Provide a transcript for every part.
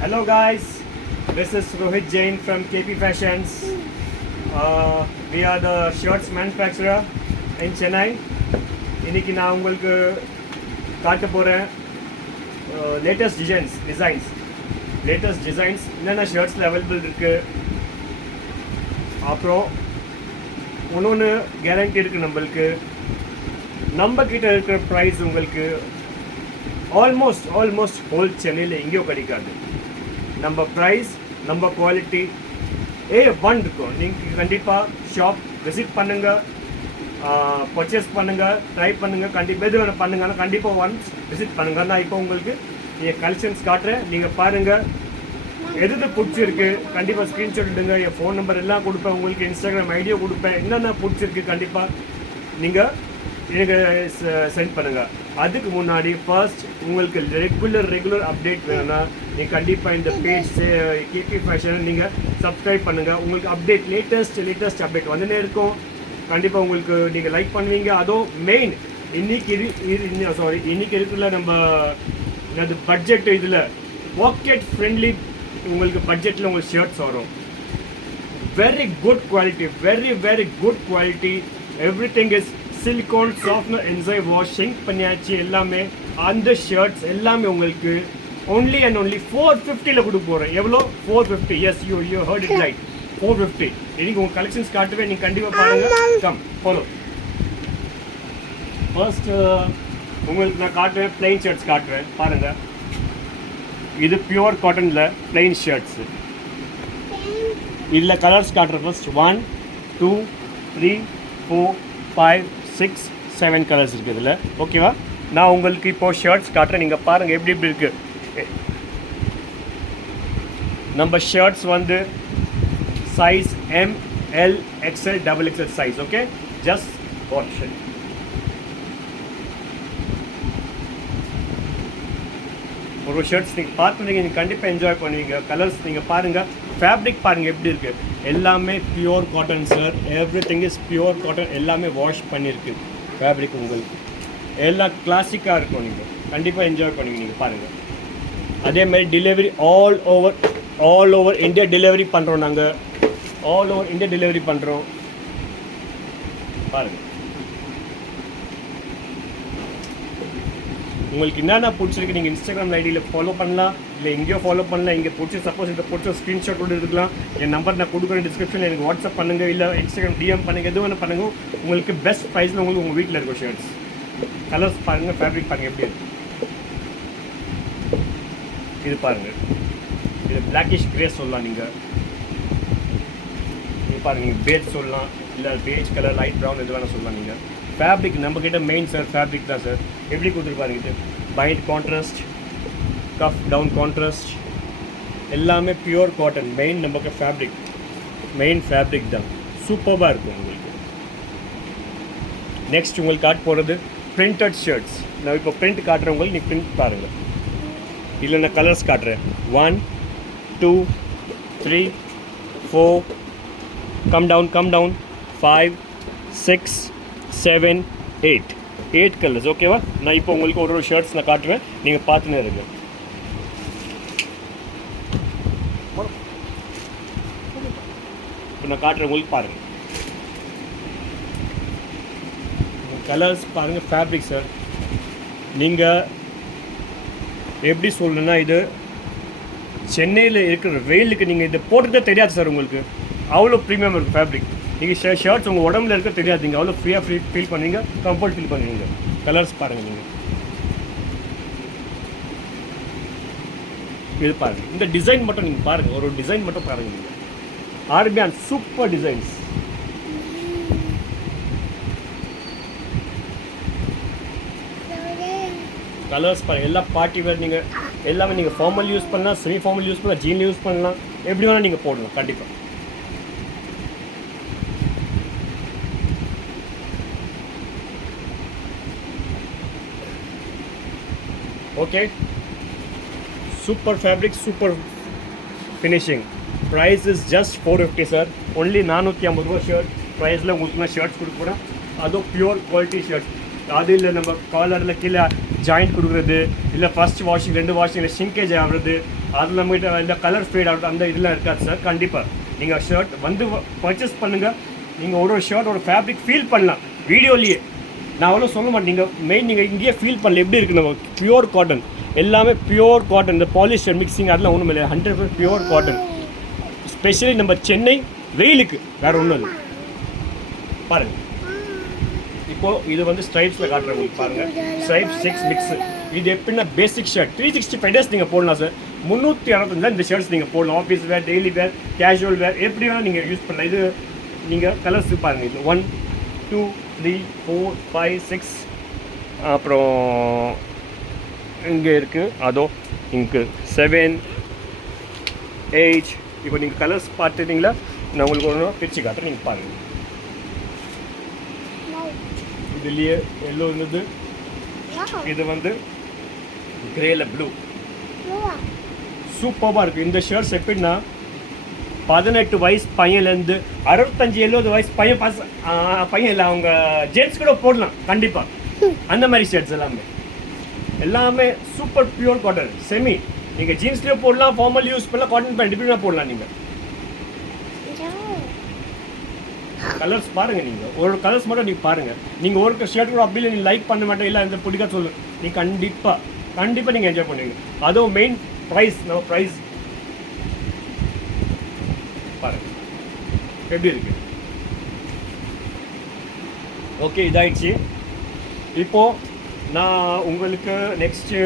Hello guys, this is Rohit Jain from KP Fashions. We are the shirts manufacturer in Chennai. இன்னைக்கு நான் உங்களுக்கு காட்ட போகிறேன் latest designs என்னென்ன ஷர்ட்ஸில் அவைலபிள் இருக்குது. அப்புறம் ஒன்று கேரண்டி இருக்குது நம்மளுக்கு. நம்ம கிட்ட இருக்கிற ப்ரைஸ் உங்களுக்கு ஆல்மோஸ்ட் ஹோல் சென்னையில் எங்கேயும் கிடைக்காது. நம்ம ப்ரைஸ், நம்ம குவாலிட்டி A1 இருக்கும். நீங்கள் கண்டிப்பாக ஷாப் விசிட் பண்ணுங்கள், பர்ச்சேஸ் பண்ணுங்கள், ட்ரை பண்ணுங்கள். கண்டிப்பாக எது வேணும் பண்ணுங்க, ஆனால் கண்டிப்பாக ஒன்ஸ் விசிட் பண்ணுங்கள். நான் இப்போ உங்களுக்கு என் கலெக்ஷன்ஸ் காட்டுறேன், நீங்கள் பாருங்கள். எது பிடிச்சிருக்கு கண்டிப்பாக ஸ்க்ரீன்ஷாட் எடுங்க. என் ஃபோன் நம்பர் எல்லாம் கொடுப்பேன், உங்களுக்கு இன்ஸ்டாகிராம் ஐடியா கொடுப்பேன். என்னென்ன பிடிச்சிருக்கு கண்டிப்பாக நீங்கள் எனக்கு சென்ட் பண்ணுங்கள். அதுக்கு முன்னாடி ஃபர்ஸ்ட் உங்களுக்கு ரெகுலர் அப்டேட் வேணும்னா நீங்கள் கண்டிப்பாக இந்த பேஜ் கேபி ஃபேஷன் நீங்கள் சப்ஸ்கிரைப் பண்ணுங்கள். உங்களுக்கு அப்டேட் லேட்டஸ்ட் அப்டேட் வந்துனே இருக்கும். கண்டிப்பாக உங்களுக்கு நீங்கள் லைக் பண்ணுவீங்க. அதுவும் மெயின் இன்னைக்கு இருக்குல்ல நம்ம என்னது பட்ஜெட், இதில் பாக்கெட் ஃப்ரெண்ட்லி உங்களுக்கு பட்ஜெட்டில் உங்களுக்கு ஷர்ட்ஸ் வரும். Very good quality. Everything is silicone softener enzyme washing பண்ணியாச்சு. எல்லாமே அந்த ஷர்ட்ஸ் எல்லாமே உங்களுக்கு ஒன்லி அண்ட் ஒன்லி 450 கொடுக்க போகிறேன். எவ்வளோ? 450. Yes, you heard it right, 450. இன்னைக்கு உங்கள் கலெக்ஷன்ஸ் காட்டுவேன், நீங்கள் கண்டிப்பாக பாருங்கள். Come follow. ஃபர்ஸ்ட் உங்களுக்கு நான் காட்டுவேன், பிளெயின் ஷர்ட்ஸ் காட்டுவேன். பாருங்கள், இது பியூர் காட்டனில் பிளெயின் ஷர்ட்ஸு. இதில் கலர்ஸ் காட்டுறேன். ஃபர்ஸ்ட் 1 2 3 4 5 6 7 கலர்ஸ் இருக்குது இதில். ஓகேவா? நான் உங்களுக்கு இப்போது ஷர்ட்ஸ் காட்டுறேன், நீங்கள் பாருங்கள் எப்படி இருக்குது. நம்ம ஷர்ட்ஸ் வந்து size M, L, XL, XXL size. Okay, just watch it. ஒரு ஷர்ட்ஸ் நீங்கள் பார்த்துருந்தீங்க, நீங்கள் கண்டிப்பாக என்ஜாய் பண்ணுவீங்க. கலர்ஸ் நீங்கள் பாருங்கள், ஃபேப்ரிக் பாருங்கள் எப்படி இருக்குது. எல்லாமே pure cotton sir. Everything is pure cotton. எல்லாமே வாஷ் பண்ணியிருக்கு. ஃபேப்ரிக் உங்களுக்கு எல்லாம் கிளாசிக்காக இருக்கும். நீங்கள் கண்டிப்பாக என்ஜாய் பண்ணுவீங்க. நீங்கள் பாருங்கள். அதேமாதிரி delivery all over India delivery பண்ணுறோம். நாங்கள் ஆல் ஓவர் இந்தியா டெலிவரி பண்ணுறோம். பாருங்கள், உங்களுக்கு என்னென்ன பிடிச்சிருக்கு நீங்கள் இன்ஸ்டாகிராம் ஐடியில் ஃபாலோ பண்ணலாம், இல்லை எங்கேயோ ஃபாலோ பண்ணலாம். இங்கே பிடிச்சி சப்போஸ் இந்த பிடிச்ச ஸ்க்ரீன்ஷாட் கூட இருக்கலாம். என் நம்பர் நான் கொடுக்குறேன் டிஸ்கிரிப்ஷனில். எனக்கு வாட்ஸ்அப் பண்ணுங்கள், இல்லை இன்ஸ்டாகிராம் டிஎம் பண்ணுங்கள், எது வேணும் பண்ணுங்கள். உங்களுக்கு பெஸ்ட் ப்ரைஸில் உங்களுக்கு உங்கள் வீட்டில் இருக்கும் ஷர்ட்ஸ். கலர்ஸ் பாருங்கள், ஃபேப்ரிக் பாருங்கள் எப்படி இருக்குது. இது பாருங்கள், இது பிளாக்கிஷ் கிரே சொல்லலாம். நீங்கள் இது பாருங்கள், நீங்கள் பேஜ் சொல்லலாம், இல்லை பேஜ் கலர் லைட் ப்ரௌன் எது வேணால் சொல்லலாம். நீங்கள் ஃபேப்ரிக் நம்மக்கிட்ட மெயின் சார் ஃபேப்ரிக் தான் சார். எப்படி கொடுத்துருப்பாருங்க, இது பைண்ட் கான்ட்ராஸ்ட், கஃப் டவுன் கான்ட்ராஸ்ட், எல்லாமே பியூர் காட்டன். மெயின் நமக்கு ஃபேப்ரிக் தான். சூப்பராக இருக்கும் உங்களுக்கு. நெக்ஸ்ட் உங்களுக்கு காட்ட போகிறது பிரிண்டட் ஷர்ட்ஸ். நான் இப்போ பிரிண்ட் காட்டுறவங்களுக்கு நீ பிரிண்ட் பாருங்கள். இதில் நான் கலர்ஸ் காட்டுறேன். 1 2 3 4 கம் டவுன் 5 6 7 8 கலர்ஸ். ஓகேவா? நான் இப்போ உங்களுக்கு ஒரு ஷர்ட்ஸ் நான் காட்டுவேன், நீங்கள் பார்த்துனே இருங்க. இப்போ நான் காட்டுறேன், உங்களுக்கு பாருங்கள். கலர்ஸ் பாருங்கள், ஃபேப்ரிக் சார். நீங்கள் எப்படி சொல்லணுன்னா, இது சென்னையில் இருக்கிற வெயிலுக்கு நீங்கள் இதை போட்டுக்கிட்டே தெரியாது சார். உங்களுக்கு அவ்வளோ ப்ரீமியம் இருக்கும் ஃபேப்ரிக். நீங்கள் ஷர்ட்ஸ் உங்கள் உடம்புல இருக்க தெரியாது. நீங்கள் அவ்வளோ ஃப்ரீயாக ஃபீல் பண்ணுவீங்க, கம்ஃபர்ட் ஃபீல் பண்ணுவீங்க. கலர்ஸ் பாருங்கள். நீங்கள் இது பாருங்கள், இந்த டிசைன் மட்டும் நீங்கள் பாருங்கள், ஒரு டிசைன் மட்டும் பாருங்கள். நீங்கள் ஆர்பியான் சூப்பர் டிசைன்ஸ். கலர்ஸ் பாருங்கள், எல்லாம் பார்ட்டி வேர். நீங்கள் எல்லாமே நீங்கள் ஃபார்மல் யூஸ் பண்ணலாம், செமி ஃபார்மல் யூஸ் பண்ணலாம், ஜீன் யூஸ் பண்ணலாம், எப்படி வேணால் நீங்கள் போடலாம் கண்டிப்பாக. Okay, super fabric, super finishing. Price is just 450 sir. Only 450 ரூபா ஷர்ட் ப்ரைஸில் உங்களுக்கு நான் ஷர்ட்ஸ் கொடுக்க போகிறேன். அதுவும் பியூர் குவாலிட்டி ஷர்ட்ஸ். அது இல்லை நம்ம காலரில் கீழே ஜாயிண்ட் கொடுக்குறது, இல்லை ஃபர்ஸ்ட் வாஷிங் 2 வாஷிங்கில் ஷிங்கேஜ் ஆகுறது, அதில் நம்மகிட்ட இந்த கலர் ஃபேட் ஆகுறது, அந்த இதெல்லாம் இருக்காது சார். கண்டிப்பாக நீங்கள் ஷர்ட் வந்து பர்ச்சேஸ் பண்ணுங்கள். நீங்கள் ஒரு ஷர்ட்டோட ஃபேப்ரிக் ஃபீல் பண்ணலாம் வீடியோலேயே. நான் அவ்வளோ சொல்ல மாட்டேன், நீங்கள் மெயின் நீங்கள் இங்கேயே ஃபீல் பண்ணல எப்படி இருக்குது. நம்ம பியூர் காட்டன், எல்லாமே பியூர் காட்டன். இந்த பாலிஸ்டர் மிக்சிங் அதெல்லாம் ஒன்றும் இல்லை, 100% பியூர் காட்டன். ஸ்பெஷலி நம்ம சென்னை வெயிலுக்கு வேறு ஒன்றும் இல்லை. பாருங்கள், இப்போது இது வந்து ஸ்ட்ரைப்ஸில் காட்டுறேன் உங்களுக்கு. பாருங்கள், ஸ்ட்ரைப்ஸ் 6 மிக்ஸ். இது எப்படின்னா பேசிக் ஷர்ட் 365 டேஸ் நீங்கள் போடலாம் சார். 365 இந்த ஷர்ட்ஸ் நீங்கள் போடலாம். ஆஃபீஸ் வேர், டெய்லி வேர், கேஷுவல் வேர், எப்படி வேணால் நீங்கள் யூஸ் பண்ணலாம். இது நீங்கள் கலர்ஸ் பாருங்கள். இது 1 2 3 4 5 6, அப்புறம் இங்கே இருக்குது, அதோ இங்கே 7 8. இப்போ நீங்கள் கலர்ஸ் பார்த்துட்டீங்களா? நான் உங்களுக்கு ஒன்று பிரித்து காட்டுறேன், நீங்கள் பாருங்கள். இதுலேயே எல்லோ இருந்தது, இது வந்து கிரேல ப்ளூ. சூப்பராக இருக்குது இந்த ஷர்ட்ஸ். எப்படின்னா 18 வயசு பையன்லேருந்து 65-70 வயசு பையன் இல்லை, அவங்க ஜென்ட்ஸ் கூட போடலாம் கண்டிப்பாக. அந்த மாதிரி ஷர்ட்ஸ் எல்லாமே சூப்பர் பியூர் காட்டன் செமி. நீங்கள் ஜீன்ஸ்லேயே போடலாம், ஃபார்மல் யூஸ் பண்ணலாம், காட்டன் பேண்ட் இப்படி போடலாம். நீங்கள் கலர்ஸ் பாருங்கள், நீங்கள் ஒரு கலர்ஸ் மட்டும் நீங்கள் பாருங்கள். நீங்கள் ஒரு ஷர்ட் கூட அப்படி இல்லை, நீங்கள் லைக் பண்ண மாட்டேன், இல்லை இந்த பிடிக்காது சொல்லு, நீங்கள் கண்டிப்பாக நீங்கள் என்ஜாய் பண்ணுவீங்க. அதுவும் மெயின் ப்ரைஸ், நம்ம ப்ரைஸ் பாருங்கள் எப்படி இருக்கு. ஓகே, இதாயிடுச்சு. இப்போது நான் உங்களுக்கு நெக்ஸ்ட்டு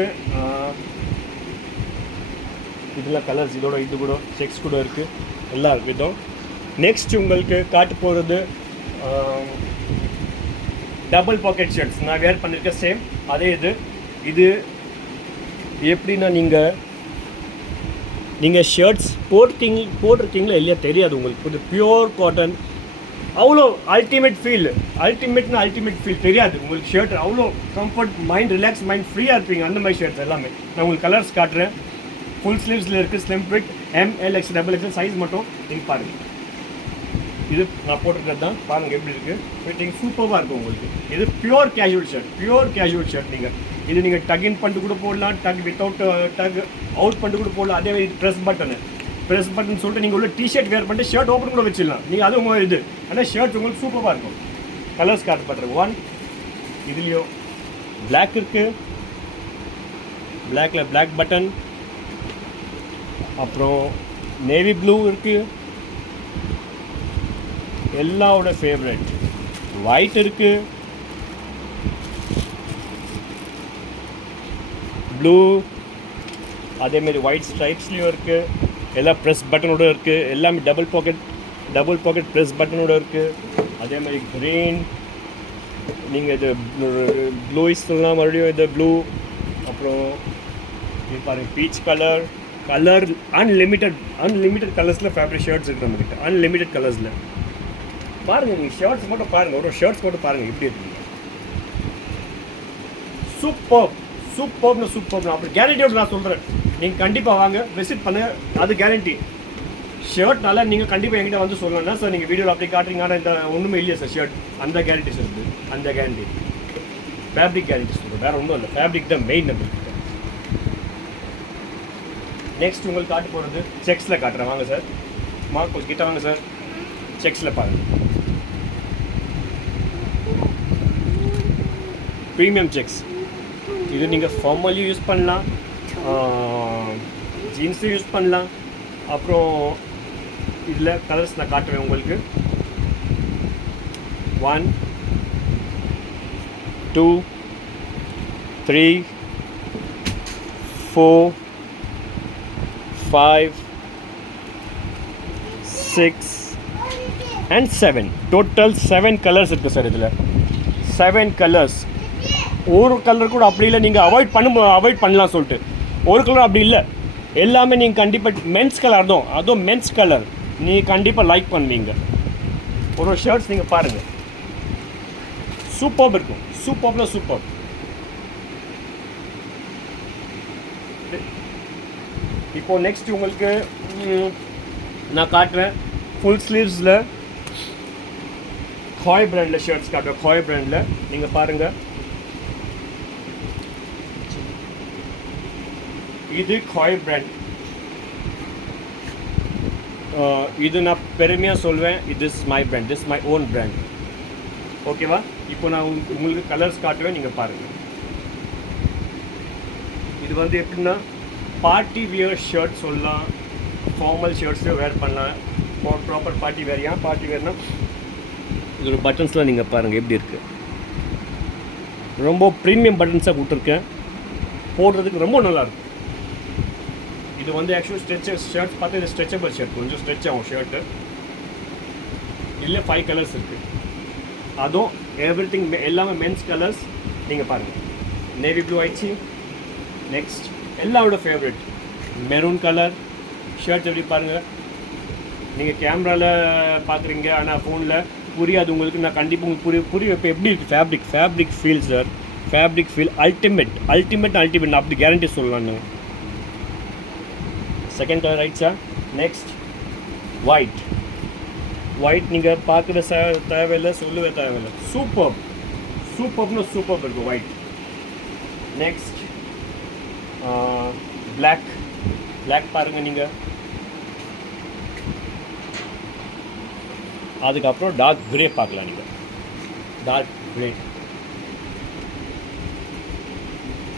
இதெல்லாம் கலர்ஸ் இதோட இது கூட செக்ஸ் கூட இருக்குது, எல்லாம் இருக்குது. இதோ நெக்ஸ்ட் உங்களுக்கு காட்டு போகிறது டபுள் பாக்கெட் ஷர்ட்ஸ். நான் வேர் பண்ணியிருக்கேன் சேம் அதே இது எப்படின்னா நீங்கள் ஷர்ட்ஸ் போட்டிருக்கீங்களா இல்லையா தெரியாது உங்களுக்கு. இது பியூர் காட்டன், அவ்வளோ அல்டிமேட் ஃபீல் தெரியாது உங்களுக்கு. ஷர்ட் அவ்வளோ கம்ஃபர்ட், மைண்ட் ரிலாக்ஸ், மைண்ட் ஃப்ரீயாக இருப்பீங்க. அந்த மாதிரி ஷர்ட்ஸ் எல்லாமே நான் உங்களுக்கு கலர்ஸ் காட்டுறேன். ஃபுல் ஸ்லீவ்ஸில் இருக்குது, slim fit, ML XL XXL size மட்டும் நீங்கள் பாருங்கள். இது நான் போட்டிருக்கிறது தான், பாருங்கள் எப்படி இருக்குது. ஃபிட்டிங் சூப்பராக இருக்கும் உங்களுக்கு. இது பியூர் கேஷுவல் ஷர்ட். நீங்கள் இது நீங்கள் டக் இன் பண்ணிட்டு கூட போடலாம், டக் வித்தவுட் டக் அவுட் பண்ணிட்டு கூட போடலாம். அதே மாதிரி ப்ரெஸ் பட்டன் சொல்லிட்டு நீங்கள் உள்ள டிஷர்ட் வேர் பண்ணிட்டு ஷர்ட் ஓப்பன் கூட வச்சிடலாம் நீங்கள். அது உங்கள் இது. ஆனால் ஷர்ட்ஸ் உங்களுக்கு சூப்பராக இருக்கும். கலர்ஸ் காட்டு பண்ணுறேன். 1 இதுலேயும் பிளாக் இருக்குது, பிளாக்கில் பிளாக் பட்டன், அப்புறம் நேவி ப்ளூ இருக்குது, எல்லாவோட ஃபேவரட் ஒயிட் இருக்குது, ப்ளூ, அதேமாரி ஒயிட் ஸ்ட்ரைப்ஸ்லேயும் இருக்குது, எல்லாம் ப்ரெஸ் பட்டனோடு இருக்குது, எல்லாமே டபுள் பாக்கெட் ப்ரெஸ் பட்டனோடு இருக்குது. அதேமாதிரி க்ரீன், நீங்கள் இது ப்ளூயிஸ் சொல்லலாம் மறுபடியும், இது ப்ளூ. அப்புறம் இது பாருங்கள் பீச் கலர் அன்லிமிட்டட் கலர்ஸில் ஃபேப்ரிக் ஷர்ட்ஸ் இருக்குது நம்மக்கிட்ட, அன்லிமிட்டட் கலர்ஸில். பாருங்கள், நீங்கள் ஷர்ட்ஸ் மட்டும் பாருங்கள், ஒரு ஷர்ட்ஸ் மட்டும் பாருங்கள் எப்படி இருக்குங்க. சூப்பர்னு அப்படி கேரண்டியோடு நான் சொல்கிறேன். நீங்கள் கண்டிப்பாக வாங்க, விசிட் பண்ணுங்கள், அது கேரண்டி. ஷர்ட்னால நீங்கள் கண்டிப்பாக என்கிட்ட வந்து சொல்லணும்னா சார் நீங்கள் வீடியோவில் அப்படி காட்டுறீங்க, ஆனால் இந்த ஒன்றுமே இல்லையா சார் ஷர்ட், அந்த கேரண்டி சொல்லுது. அந்த கேரண்டி ஃபேப்ரிக் கேரண்டி சொல்கிறேன், வேறு ஒன்றும் இல்லை. ஃபேப்ரிக் தான் மெயின் நம்மளுக்கு. நெக்ஸ்ட் உங்களுக்கு காட்டு போகிறது செக்ஸில் காட்டுறேன். வாங்க சார், கொஞ்சம் கிட்ட வாங்க சார். செக்ஸில் பாருங்கள், ப்ரீமியம் செக்ஸ். இது நீங்கள் ஃபார்மலையும் யூஸ் பண்ணலாம், ஜீன்ஸும் யூஸ் பண்ணலாம். அப்புறம் இதில் கலர்ஸ் நான் காட்டுவேன் உங்களுக்கு. 1 2 3 4 5 6 and 7. டோட்டல் 7 கலர்ஸ் இருக்குது சார் இதில். 7 கலர்ஸ். ஒரு கலர் கூட அப்படி இல்லை, நீங்கள் அவாய்ட் பண்ணலாம் சொல்லிட்டு ஒரு கலர் அப்படி இல்லை. எல்லாமே நீங்கள் கண்டிப்பாக மென்ஸ் கலர் தான், அதுவும் மென்ஸ் கலர் நீங்கள் கண்டிப்பாக லைக் பண்ணுவீங்க. ஒரு ஷர்ட்ஸ் நீங்கள் பாருங்கள், சூப்பர் இருக்கும். சூப்பர். இப்போ நெக்ஸ்ட் உங்களுக்கு நான் காட்டுறேன் ஃபுல் ஸ்லீவ்ஸில் காய் பிராண்டில் ஷர்ட்ஸ் காட்டுறேன். காய் பிராண்டில் நீங்கள் பாருங்கள், இது காய் பிராண்ட். இது நான் பெருமையாக சொல்வேன், இது is my brand, this my own brand. ஓகேவா? இப்போ நான் உங்களுக்கு கலர்ஸ் காட்டுவேன், நீங்கள் பாருங்கள். இது வந்து எப்படின்னா பார்ட்டி வியர் ஷர்ட் சொல்லலாம், ஃபார்மல் ஷர்ட்ஸில் வேர் பண்ணலாம், ப்ராப்பர் பார்ட்டி வேர். ஏன் பார்ட்டி வேர்னால் இதோட பட்டன்ஸ்லாம் நீங்கள் பாருங்கள் எப்படி இருக்குது. ரொம்ப ப்ரீமியம் பட்டன்ஸாக கொடுத்துருக்கேன், போடுறதுக்கு ரொம்ப நல்லாயிருக்கும். இது வந்து ஆக்சுவலி ஸ்ட்ரெச்சர் ஷர்ட்ஸ் பார்த்து இது ஸ்ட்ரெச்சபிள் ஷர்ட், கொஞ்சம் ஸ்ட்ரெச் ஆகும் ஷர்ட்டு. இல்லை 5 கலர்ஸ் இருக்குது, அதுவும் எவ்ரி திங் எல்லாமே மென்ஸ் கலர்ஸ். நீங்கள் பாருங்கள், நேவி ப்ளூ ஆயிடுச்சு. நெக்ஸ்ட் எல்லாரோட ஃபேவரட் மெரூன் கலர் ஷர்ட். எப்படி பாருங்கள், நீங்கள் கேமராவில் பார்க்குறீங்க, ஆனால் ஃபோனில் புரியாது உங்களுக்கு. நான் கண்டிப்பாக உங்களுக்கு புரிய இப்போ எப்படி இருக்குது fabric feel sir, fabric feel ultimate. நான் அப்படி கேரண்டி சொல்லலாம். நான் செகண்ட் கலர் ஆயிடுச்சா? நெக்ஸ்ட் ஒயிட் நீங்கள் பார்க்குற தேவையில்லை, சொல்லவே தேவையில்லை. சூப்பர்னு சூப்பர் இருக்கும் ஒயிட். நெக்ஸ்ட் பிளாக் பாருங்கள் நீங்கள். அதுக்கப்புறம் டார்க் கிரே பார்க்கலாம். நீங்கள் டார்க் கிரே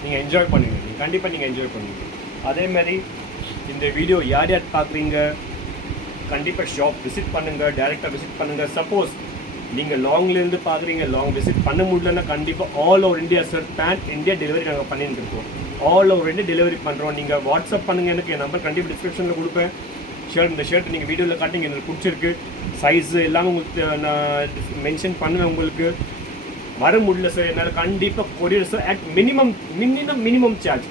நீங்கள் என்ஜாய் பண்ணுவீங்க, கண்டிப்பாக நீங்கள் என்ஜாய் பண்ணுவீங்க. அதேமாதிரி இந்த வீடியோ யார் பார்க்குறீங்க, கண்டிப்பாக ஷாப் விசிட் பண்ணுங்கள், டேரெக்டாக விசிட் பண்ணுங்கள். சப்போஸ் நீங்கள் லாங்லேருந்து பார்க்குறீங்க, லாங் விசிட் பண்ண முடியலன்னா கண்டிப்பாக all over India sir, pan India delivery நாங்கள் பண்ணிட்டு இருக்கோம். ஆல் ஓவர் இந்தியா டெலிவரி பண்ணுறோம். நீங்கள் வாட்ஸ்அப் பண்ணுங்கள், எனக்கு என் நம்பர் கண்டிப்பாக டிஸ்கிரிப்ஷனில் கொடுப்பேன். இந்த ஷர்ட் நீங்கள் வீடியோவில் காட்டிங்க, எனக்கு பிடிச்சிருக்கு, சைஸு எல்லாமே உங்களுக்கு நான் மென்ஷன் பண்ணுவேன். உங்களுக்கு வர முடியல சார் என்னால் கண்டிப்பாக courier sir at minimum charge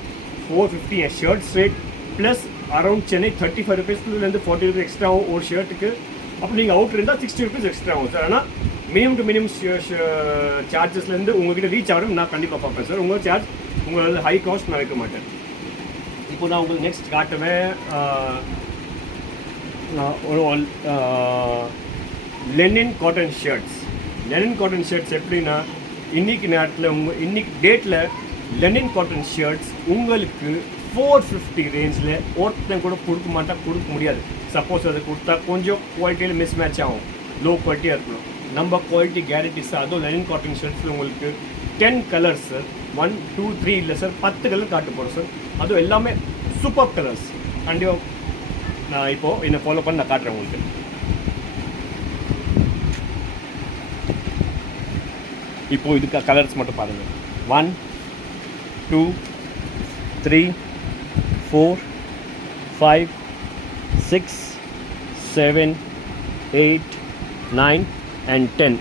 450 N shirts rate plus around Chennai 35 rupeesலேருந்து 40 rupees extra ஆகும் ஒரு ஷர்ட்டுக்கு. அப்போ நீங்கள் அவுட் இருந்தால் 60 rupees எக்ஸ்ட்ரா ஆகும் சார். ஆனால் மினிமம் டு மினிமம் சார்ஜஸ்லேருந்து உங்கள்கிட்ட ரீச் ஆகும் நான் கண்டிப்பாக பார்ப்பேன் சார். உங்கள் சார்ஜ் உங்களோட ஹை காஸ்ட் நான் வைக்க மாட்டேன். இப்போ நான் உங்களுக்கு நெக்ஸ்ட் காட்டுவேன் லெனின் காட்டன் ஷர்ட்ஸ். எப்படின்னா இன்றைக்கி நேரத்தில் இன்னைக்கு டேட்டில் லெனின் காட்டன் ஷர்ட்ஸ் உங்களுக்கு 450 ரேஞ்சில் ஒருத்தன் கூட கொடுக்க முடியாது. சப்போஸ் அது கொடுத்தா கொஞ்சம் குவாலிட்டியில் மிஸ் மேட்ச் ஆகும், லோ குவாலிட்டியாக இருக்கணும். நம்ம குவாலிட்டி கேரண்டி சார். அதுவும் லெனின் காட்டன் ஷர்ட்ஸில் உங்களுக்கு 10 கலர்ஸ் சார், 1 2 3 இல்லை சார், 10 கலர் காட்ட போகிறோம் சார். அதுவும் எல்லாமே சூப்பர் கலர்ஸ். கண்டிப்பாக நான் இப்போது என்னை ஃபாலோ பண்ணி நான் காட்டுறேன் உங்களுக்கு. இப்போது இதுக்கு கலர்ஸ் மட்டும் பாருங்கள். 1 2 3 4 5 6 7 8 9 and 10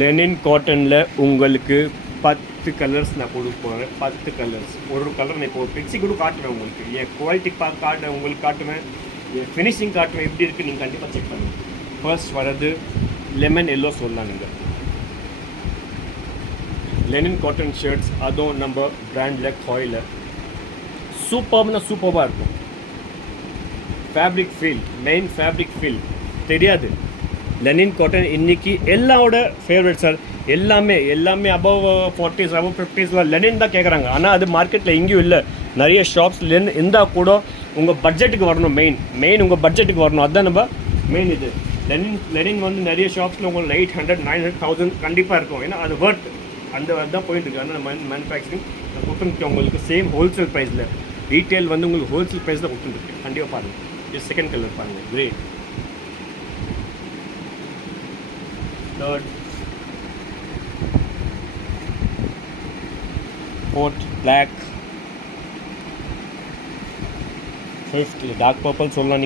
லெனின் காட்டனில் உங்களுக்கு 10 கலர்ஸ் நான் கொடுக்க போகிறேன். 10 கலர்ஸ், ஒரு கலர் நான் இப்போ பிக்ஸி கூட காட்டுவேன் உங்களுக்கு. என் குவாலிட்டி உங்களுக்கு காட்டுவேன், என் ஃபினிஷிங் காட்டுவேன், எப்படி இருக்குது நீங்கள் கண்டிப்பாக செக் பண்ணுங்கள். ஃபர்ஸ்ட் வர்றது லெமன் எல்லோ சொல்லலாம். நீங்கள் லெனின் காட்டன் ஷர்ட்ஸ், அதுவும் நம்ம பிராண்டில் காயில் சூப்பராக இருக்கும். Fabric feel, main fabric feel தெரியாது. லெனின் காட்டன் இன்றைக்கி எல்லாரோட ஃபேவரட் சார். எல்லாமே above 40s above 50s Lenin தான் கேட்குறாங்க. ஆனால் அது மார்க்கெட்டில் எங்கேயும் இல்லை. நிறைய ஷாப்ஸ் லெனின் இருந்தால் கூட உங்கள் பட்ஜெட்டுக்கு வரணும். மெயின் உங்கள் பட்ஜெட்டுக்கு வரணும், அதுதான் நம்ம மெயின். இது லெனின் வந்து நிறைய ஷாப்ஸில் உங்களுக்கு 800 900 1000 கண்டிப்பாக இருக்கும். ஏன்னா அது ஒர்த் அந்த தான் போயிட்டுருக்கு. ஆனால் மேனுஃபேக்சரிங் நான் கொடுத்துருக்கேன் உங்களுக்கு சேம் ஹோல்சேல் ப்ரைஸில். ரீட்டெயில் வந்து உங்களுக்கு ஹோல்சேல் ப்ரைஸில் கொடுத்துருக்கேன். கண்டிப்பாக பாருங்கள். இது செகண்ட் கலர் பாருங்கள், grey. Third, fourth black, fifth dark purple சொல்லலாம்.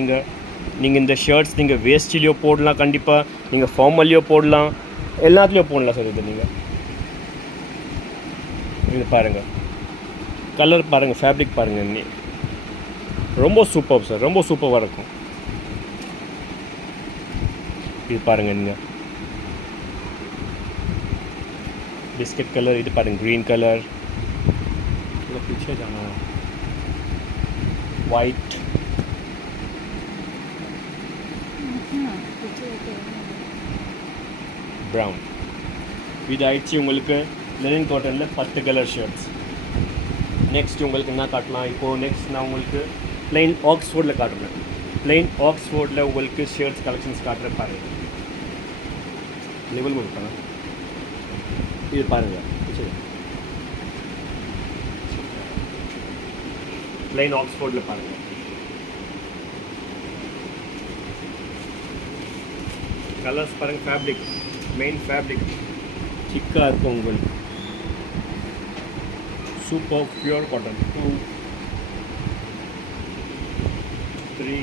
நீங்கள் இந்த ஷர்ட்ஸ் நீங்கள் வேஸ்ட்லேயோ போடலாம், கண்டிப்பாக நீங்கள் ஃபார்மல்லையோ போடலாம், எல்லாத்துலேயும் போடலாம் சார். இது நீங்கள் இது பாருங்கள், கலர் பாருங்கள், ஃபேப்ரிக் பாருங்கள், ரொம்ப சூப்பர் சார், ரொம்ப சூப்பராக இருக்கும். இது பாருங்கள், நீங்கள் பிஸ்கட் கலர், இது பாருங்கள் க்ரீன் கலர், पीछे जाना है, वाइट, ब्राउन. இது ஆயிடுச்சு உங்களுக்கு லெனின் காட்டனில் 10 கலர் ஷர்ட்ஸ். நெக்ஸ்ட் உங்களுக்கு என்ன காட்டலாம் இப்போது நெக்ஸ்ட் நான் உங்களுக்கு ப்ளைன் ஆக்ஸ்ஃபோர்டில் காட்டுறேன். ப்ளைன் ஆக்ஸ்ஃபோர்டில் உங்களுக்கு ஷர்ட்ஸ் கலெக்ஷன்ஸ் காட்டுறேன் பாருங்கள். லெவல் கொடுப்பாங்க இது பாருங்கள். ப்ளைன் ஆக்ஸ்ஃபோர்டில் பாருங்கள். கலர்ஸ் பாருங்கள். ஃபேப்ரிக் மெயின் ஃபேப்ரிக் சிக்காக இருக்கும் உங்களுக்கு. Super pure cotton. 2 3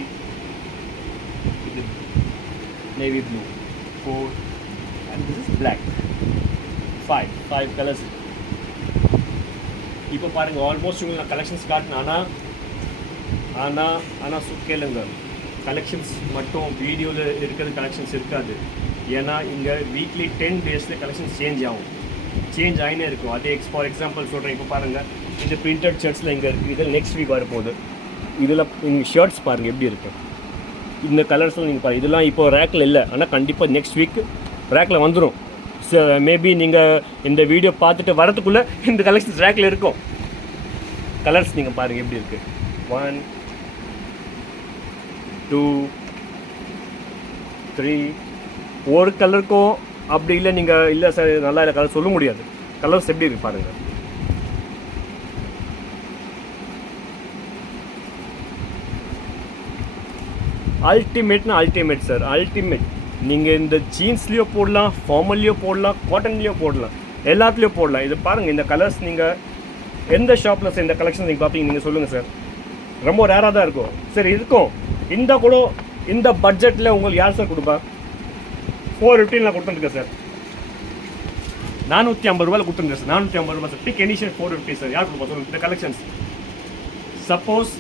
இது navy blue 4 and this is black 5 colours. இப்போ பாருங்கள் ஆல்மோஸ்ட் உங்களுக்கு நான் கலெக்ஷன்ஸ் காட்டினேன். ஆனால் கேளுங்க, கலெக்ஷன்ஸ் மட்டும் வீடியோவில் இருக்கிறது கலெக்ஷன்ஸ் இருக்காது. ஏன்னா இங்கே வீக்லி 10 டேஸில் கலெக்ஷன்ஸ் சேஞ்ச் ஆகினே இருக்கும். அதே ஃபார் எக்ஸாம்பிள் சொல்கிறேன். இப்போ பாருங்கள் இந்த பிரிண்டட் ஷர்ட்ஸில் இங்கே இருக்குது. இதில் நெக்ஸ்ட் வீக் வரப்போகுது. இதில் நீங்கள் ஷர்ட்ஸ் பாருங்கள் எப்படி இருக்குது. இந்த கலர்ஸில் நீங்கள் பாருங்கள். இதெல்லாம் இப்போ ரேக்கில் இல்லை, ஆனால் கண்டிப்பாக நெக்ஸ்ட் வீக் ரேக்கில் வந்துடும். மேபி நீங்கள் இந்த வீடியோ பார்த்துட்டு வரதுக்குள்ளே இந்த கலெக்ஷன்ஸ் ரேக்கில் இருக்கும். கலர்ஸ் நீங்கள் பாருங்கள் எப்படி இருக்குது. 1 2 3 ஒரு கலருக்கும் அப்படி இல்லை. நீங்கள் இல்லை சார் நல்லா இல்லை கலர் சொல்ல முடியாது. கலர்ஸ் எப்படி இருக்குது பாருங்கள். அல்டிமேட்னா அல்டிமேட் சார், அல்டிமேட். நீங்கள் இந்த ஜீன்ஸ்லேயோ போடலாம், ஃபார்மல்லையோ போடலாம், காட்டன்லேயோ போடலாம், எல்லாத்துலேயும் போடலாம். இது பாருங்கள் இந்த கலர்ஸ். நீங்கள் எந்த ஷாப்பில் சார் இந்த கலெக்ஷன் நீங்கள் பார்ப்பீங்க நீங்கள் சொல்லுங்கள் சார். ரொம்ப ரேராக தான் இருக்கும் சார். இருக்கும் இந்த கூட இந்த பட்ஜெட்டில் உங்களுக்கு யார் சார் கொடுப்பா? 450 நான் கொடுத்துருக்கேன் சார். 450 ரூபாயில் கொடுத்துருக்கேன் சார். 450 ரூபா sir. Big any shirt 450 sir. யார் கொடுப்பா சொல்லுங்கள் இந்த கலெக்ஷன்ஸ்? சப்போஸ்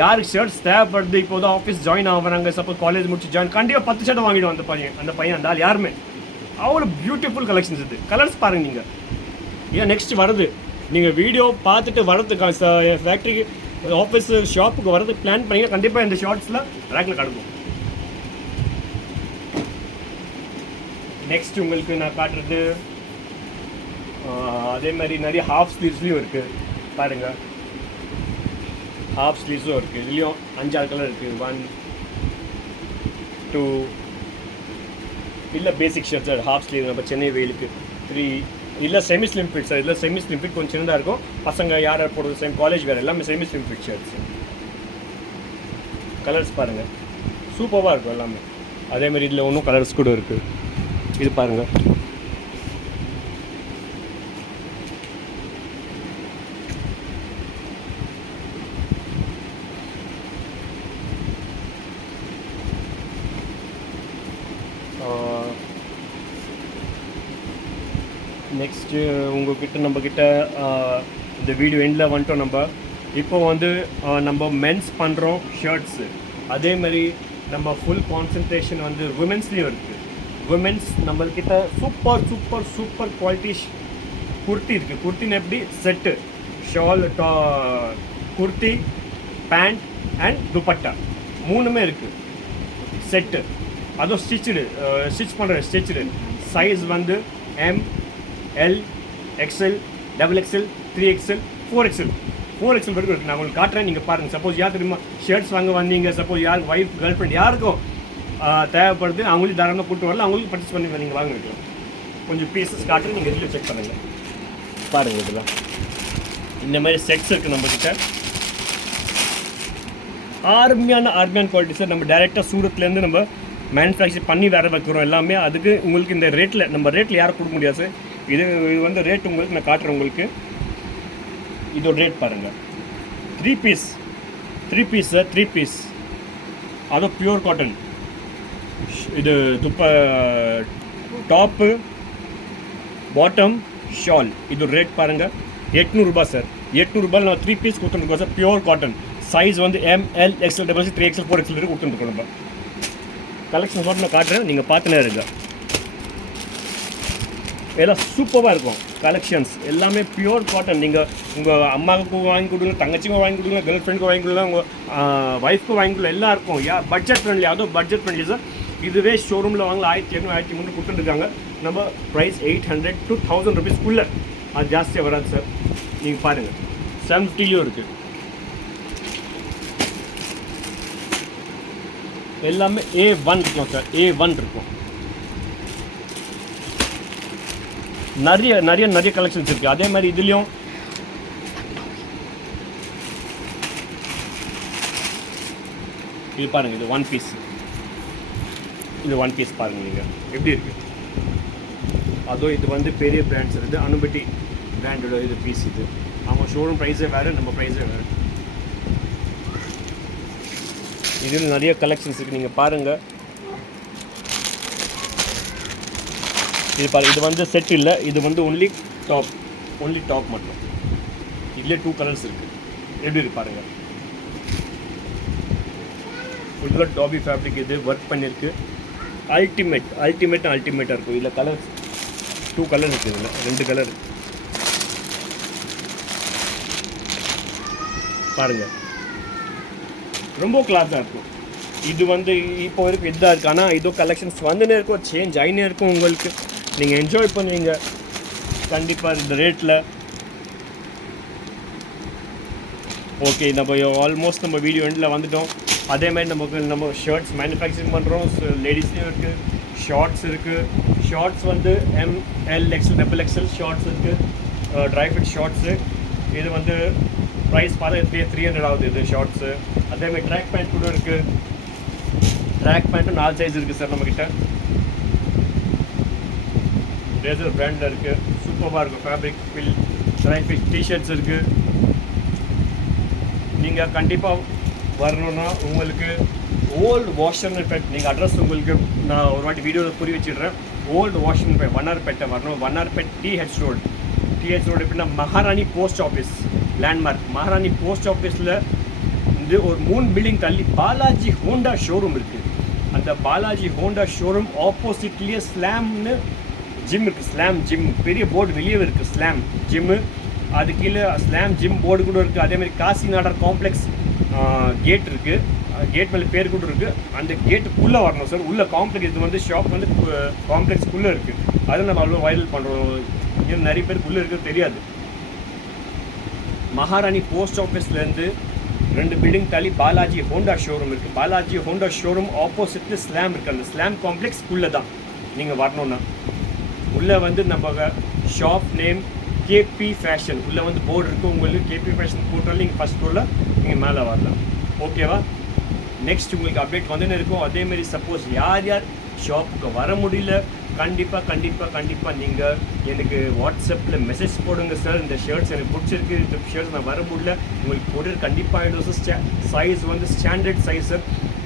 யாருக்கு ஷர்ட்ஸ் தேவைப்படுது, இப்போ தான் ஆஃபீஸ் ஜாயின் ஆகிறாங்க, சப்போஸ் காலேஜ் முடிச்சு ஜாயின், கண்டிப்பாக 10 ஷர்ட் வாங்கிடுவோம் அந்த பையன் அந்த ஆள் யாருமே. அவ்வளோ பியூட்டிஃபுல் கலெக்ஷன்ஸ் இது. கலர்ஸ் பாருங்கள் நீங்கள். ஏன் நெக்ஸ்ட் வருது நீங்கள் வீடியோ பார்த்துட்டு வரதுக்கு ஃபேக்ட்ரிக்கு ஆஃபீஸ் ஷாப்புக்கு வரதுக்கு பிளான் பண்ணிங்கன்னா கண்டிப்பாக இந்த ஷார்ட்ஸில் ரேக்கில் கிடக்கும். நெக்ஸ்ட் உங்களுக்கு நான் காட்டுறது அதே மாதிரி நிறைய ஹாஃப் ஸ்லீவ்ஸ்லேயும் இருக்குது பாருங்கள். ஹாஃப் ஸ்லீவ்ஸும் இருக்குது. இதுலேயும் 5-6 கலர் இருக்குது. 1 2 இல்லை பேசிக் ஷர்ட் சார். ஹாஃப் ஸ்லீவ் நம்ம சென்னை வெயிலுக்கு 3 இல்லை செமி ஸ்லிம் ஃபிட் சார். இதில் செமி ஸ்லிம் ஃபிட் கொஞ்சம் சின்னதாக இருக்கும். பசங்க யார் போடுறது சேம் காலேஜ் வேறு எல்லாமே semi slim fit shirts. Colours பாருங்கள் சூப்பராக இருக்கும் எல்லாமே. அதேமாதிரி இதில் ஒன்றும் கலர்ஸ் கூட இருக்குது. இது பாருங்கள். நெக்ஸ்ட்டு உங்கள்கிட்ட நம்மக்கிட்ட இந்த வீடியோ எண்டில் வந்துட்டோம். நம்ம இப்போ வந்து நம்ம மென்ஸ் பண்ணுறோம் ஷர்ட்ஸு. அதேமாதிரி நம்ம ஃபுல் கான்சன்ட்ரேஷன் வந்து உமன்ஸ்லேயும் இருக்குது. உமன்ஸ் நம்மள்கிட்ட super super super quality kurti இருக்குது. குர்த்தின்னு எப்படி set shawl kurti pant and dupatta 3மே இருக்குது செட்டு. அதுவும் ஸ்டிச் பண்ணுற ஸ்டிச்சு சைஸ் வந்து M L XL XXL 3XL 4XL வரைக்கும் இருக்குது. நான் உங்களுக்கு காட்டுறேன். நீங்கள் பாருங்கள். சப்போஸ் யார் தெரியுமா ஷர்ட்ஸ் வாங்க வந்தீங்க, சப்போஸ் யாருக்கு ஒய்ஃப் கேர்ள் ஃப்ரெண்ட் யாருக்கும் தேவைப்படுது அவங்களுக்கு தாராளமாக கூப்பிட்டு வரல, அவங்களுக்கு பர்ச்சேஸ் பண்ணி நீங்கள் வாங்க வைக்கலாம். கொஞ்சம் பீசஸ் காட்டுறேன். நீங்கள் இதில் செக் பண்ணுங்கள். பாருங்கள் இதெல்லாம் இந்த மாதிரி செட்ஸ் இருக்குது நம்மக்கிட்ட. ஆர்மியான குவாலிட்டி சார். நம்ம டேரெக்டாக சூரத்லேருந்து நம்ம மேனுஃபேக்சர் பண்ணி வேறு வைக்கிறோம் எல்லாமே. அதுக்கு உங்களுக்கு இந்த ரேட்டில் நம்ம ரேட்டில் யாரும் கொடுக்க முடியாது சார். இது வந்து ரேட் உங்களுக்கு நான் காட்டுறேன். உங்களுக்கு இதோட ரேட் பாருங்கள். 3 பீஸ் சார். 3 பீஸ் அதுவும் பியூர் காட்டன். இது டாப்பு பாட்டம் ஷால். இதோட ரேட் பாருங்கள் 800 ரூபா சார். 800 ரூபாயில் நான் 3 பீஸ் கொடுத்துருக்கோம் சார். Pure cotton. சைஸ் வந்து M L XL XXL 3XL 4XL வரைக்கும் கொடுத்துருக்கோம். நம்ம கலெக்ஷன் மட்டும் நான் காட்டுறேன். நீங்கள் பார்த்துனே இருங்க. எல்லாம் சூப்பராக இருக்கும் கலெக்ஷன்ஸ். எல்லாமே பியூர் காட்டன். நீங்கள் உங்கள் அம்மாவுக்கு வாங்கி கொடுங்க, தங்கச்சிக்கும் வாங்கி கொடுங்க, கேர்ள் ஃப்ரெண்டுக்கு வாங்கி கொடுங்க, உங்கள் ஒய்ஃப்க்கு வாங்கி கொடுங்க. எல்லாம் இருக்கும். Budget friendly. அதுவும் பட்ஜெட் ஃப்ரெண்ட்லி சார். இதுவே ஷோரூமில் வாங்கல 1200 1300 கொடுத்துருக்காங்க. நம்ம ப்ரைஸ் 800 to 1000 ருபீஸ்க்குள்ளே. அது ஜாஸ்தியாக வராது சார். நீங்கள் பாருங்கள் 750லையும் இருக்குது. எல்லாமே A1 இருக்கும் சார், A1 இருக்கும். நிறைய நிறைய நிறைய கலெக்ஷன்ஸ் இருக்குது. அதே மாதிரி இதுலேயும் இது பாருங்கள், இது 1 பீஸ். இது 1 பீஸ் பாருங்கள் நீங்கள் எப்படி இருக்குது. அதுவும் இது வந்து பெரிய பிராண்ட்ஸ் இருக்குது. அனுபட்டி பிராண்டோட இது பீஸ். இது அவங்க ஷோரூம் ப்ரைஸே வேறு, நம்ம ப்ரைஸே வேறு. இதில் நிறைய கலெக்ஷன்ஸ் இருக்குது, நீங்கள் பாருங்கள். இது பாருங்கள், இது வந்து செட் இல்லை, இது வந்து ஒன்லி டாப் மட்டும். இதிலே 2 கலர்ஸ் இருக்குது. எப்படி இருக்கு பாருங்கள். ஃபுல்லாக டாபி ஃபேப்ரிக் இது ஒர்க் பண்ணியிருக்கு. அல்டிமேட்டாக இருக்கும். இதில் கலர்ஸ் 2 கலர் இருக்குது. இதில் 2 கலர் பாருங்கள். ரொம்ப கிளாஸாக இருக்கும். இது வந்து இப்போ வரைக்கும் இதாக இருக்குது. ஆனால் இதோ கலெக்ஷன்ஸ் வந்துன்னே இருக்கும், சேஞ்ச் ஆகினே இருக்கும். உங்களுக்கு நீங்கள் என்ஜாய் பண்ணுவீங்க கண்டிப்பாக இந்த ரேட்டில். ஓகே, நம்ம ஆல்மோஸ்ட் நம்ம வீடியோ எண்டில் வந்துட்டோம். அதேமாதிரி நம்ம ஷர்ட்ஸ் மேனுஃபேக்சரிங் பண்ணுறோம். லேடிஸ்லேயும் இருக்குது, ஷார்ட்ஸ் இருக்குது. ஷார்ட்ஸ் வந்து ML XL XXL ஷார்ட்ஸ் இருக்குது, ட்ரை ஃபிட் ஷார்ட்ஸு. இது வந்து ப்ரைஸ் பார்த்தா 300 ஆகுது இது ஷார்ட்ஸு. அதேமாதிரி ட்ராக் பேண்ட் கூட இருக்குது. ட்ராக் பேண்ட்டும் 4 சைஸ் இருக்குது சார் நம்மக்கிட்ட. ரேசர் பிராண்டில் இருக்குது, சூப்பராக இருக்கும். Fabric feel dry fit T-shirts இருக்குது. நீங்கள் கண்டிப்பாக வரணுன்னா உங்களுக்கு ஓல்டு வாஷன் பெட், நீங்கள் அட்ரஸ் உங்களுக்கு நான் ஒரு வாட்டி வீடியோவில் புரிய வச்சிடுறேன். ஓல்டு வாஷன் பெட் வண்ணார்பேட்டை வரணும். வண்ணார்பேட் TH ரோடு எப்படின்னா மகாராணி போஸ்ட் ஆஃபீஸ் லேண்ட்மார்க். மகாராணி போஸ்ட் ஆஃபீஸில் இது ஒரு 3 பில்டிங் தள்ளி பாலாஜி ஹோண்டா ஷோரூம் இருக்குது. அந்த பாலாஜி ஹோண்டா ஷோரூம் ஆப்போசிட்லேயே ஸ்லாம்னு ஜிம் இருக்குது. ஸ்லாம் ஜிம் பெரிய போர்டு வெளியே இருக்குது, ஸ்லாம் ஜிம்மு. அது கீழே ஸ்லாம் ஜிம் போர்டு கூட இருக்குது. அதேமாதிரி காசி நாடர் காம்ப்ளெக்ஸ் கேட் இருக்குது. கேட் மேலே பேர் கூட இருக்குது. அந்த கேட்டுக்குள்ளே வரணும் சார். உள்ள காம்ப்ளெக்ஸ், இது வந்து ஷாப் வந்து காம்ப்ளெக்ஸ்க்குள்ளே இருக்குது. அதை நம்ம அவ்வளோ வைரல் பண்ணுறோம். இங்கே நிறைய பேருக்கு உள்ளே இருக்குது தெரியாது. மகாராணி போஸ்ட் ஆஃபீஸ்லேருந்து 2 பில்டிங் தள்ளி பாலாஜி ஹோண்டா ஷோரூம் இருக்குது. பாலாஜி ஹோண்டா ஷோரூம் ஆப்போசிட்டில் ஸ்லாம் இருக்குது. அந்த ஸ்லாம் காம்ப்ளெக்ஸ்க்குள்ளே தான் நீங்கள் வரணுன்னா. உள்ளே வந்து நம்ம ஷாப் நேம் KP ஃபேஷன் உள்ளே வந்து போர்டு இருக்குது. உங்களுக்கு KP ஃபேஷன் போட்டாலும் நீங்கள் ஃபஸ்ட் ஃப்ளோரில் நீங்கள் மேலே வரலாம். ஓகேவா? நெக்ஸ்ட் உங்களுக்கு அப்டேட் வந்துன்னு இருக்கும். அதேமாரி சப்போஸ் யார் ஷாப்புக்கு வர முடியல, கண்டிப்பாக நீங்கள் எனக்கு வாட்ஸ்அப்பில் மெசேஜ் போடுங்க சார். இந்த ஷர்ட்ஸ் எனக்கு பிடிச்சிருக்கு, இந்த ஷர்ட்ஸ் நான் வர முடியல, உங்களுக்கு கொரியர் கண்டிப்பாக ஆகிடும். சைஸ் வந்து ஸ்டாண்டர்ட் சைஸ் சார்,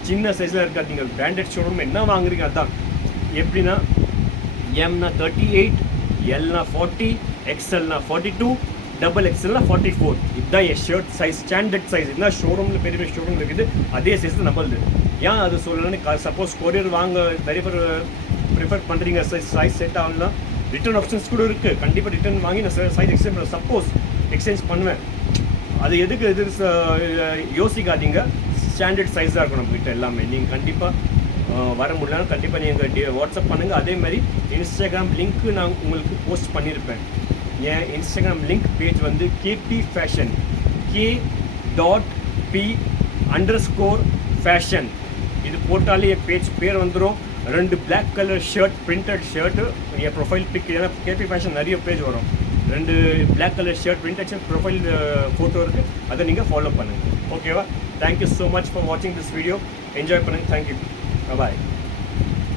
சின்ன சைஸில் இருக்காது. நீங்கள் பிராண்டட் ஷோரூம் என்ன வாங்குறீங்க அதான். எப்படின்னா எம்னா 38, எல்னா 40, XLனா 42, XXLனா 44. இதுதான் என் ஷர்ட் சைஸ், ஸ்டாண்டர்ட் சைஸ். இதுதான் ஷோரூமில் பெரிய ஷோரூம் இருக்குது, அதே சைஸ் நம்மளுது. ஏன் அது சொல்லணும்னு, சப்போஸ் கொரியர் வாங்க நிறைய பேர் ப்ரிஃபர் பண்ணுறீங்க, சைஸ் செட் ஆகலாம், ரிட்டர்ன் ஆப்ஷன்ஸ் கூட இருக்குது. கண்டிப்பாக ரிட்டர்ன் வாங்கி நான் சைஸ் எக்ஸ்சேஞ்ச் பண்ணுவேன். சப்போஸ் எக்ஸ்சேஞ்ச் பண்ணுவேன். அது எது யோசிக்காதீங்க. ஸ்டாண்டர்ட் சைஸாக இருக்கும் நம்மகிட்ட எல்லாமே. நீங்கள் கண்டிப்பாக வர முடியலன்னா கண்டிப்பாக நீங்கள் வாட்ஸ்அப் பண்ணுங்கள். அதேமாதிரி இன்ஸ்டாகிராம் லிங்க்கு நான் உங்களுக்கு போஸ்ட் பண்ணியிருப்பேன். என் இன்ஸ்டாகிராம் லிங்க் பேஜ் வந்து KP ஃபேஷன், K.P_fashion. இது போட்டாலே என் பேர் வந்துடும். 2 black colour shirt, printed shirt, என் ப்ரொஃபைல் பிக். ஏன்னா KP ஃபேஷன் நிறைய பேஜ் வரும். 2 black colour shirt, printed shirt, profile photo இருக்குது. அதை நீங்கள் ஃபாலோ பண்ணுங்கள். ஓகேவா? தேங்க்யூ ஸோ மச் ஃபார் வாட்சிங் திஸ் வீடியோ. என்ஜாய் பண்ணுங்கள். தேங்க்யூ. பாய்.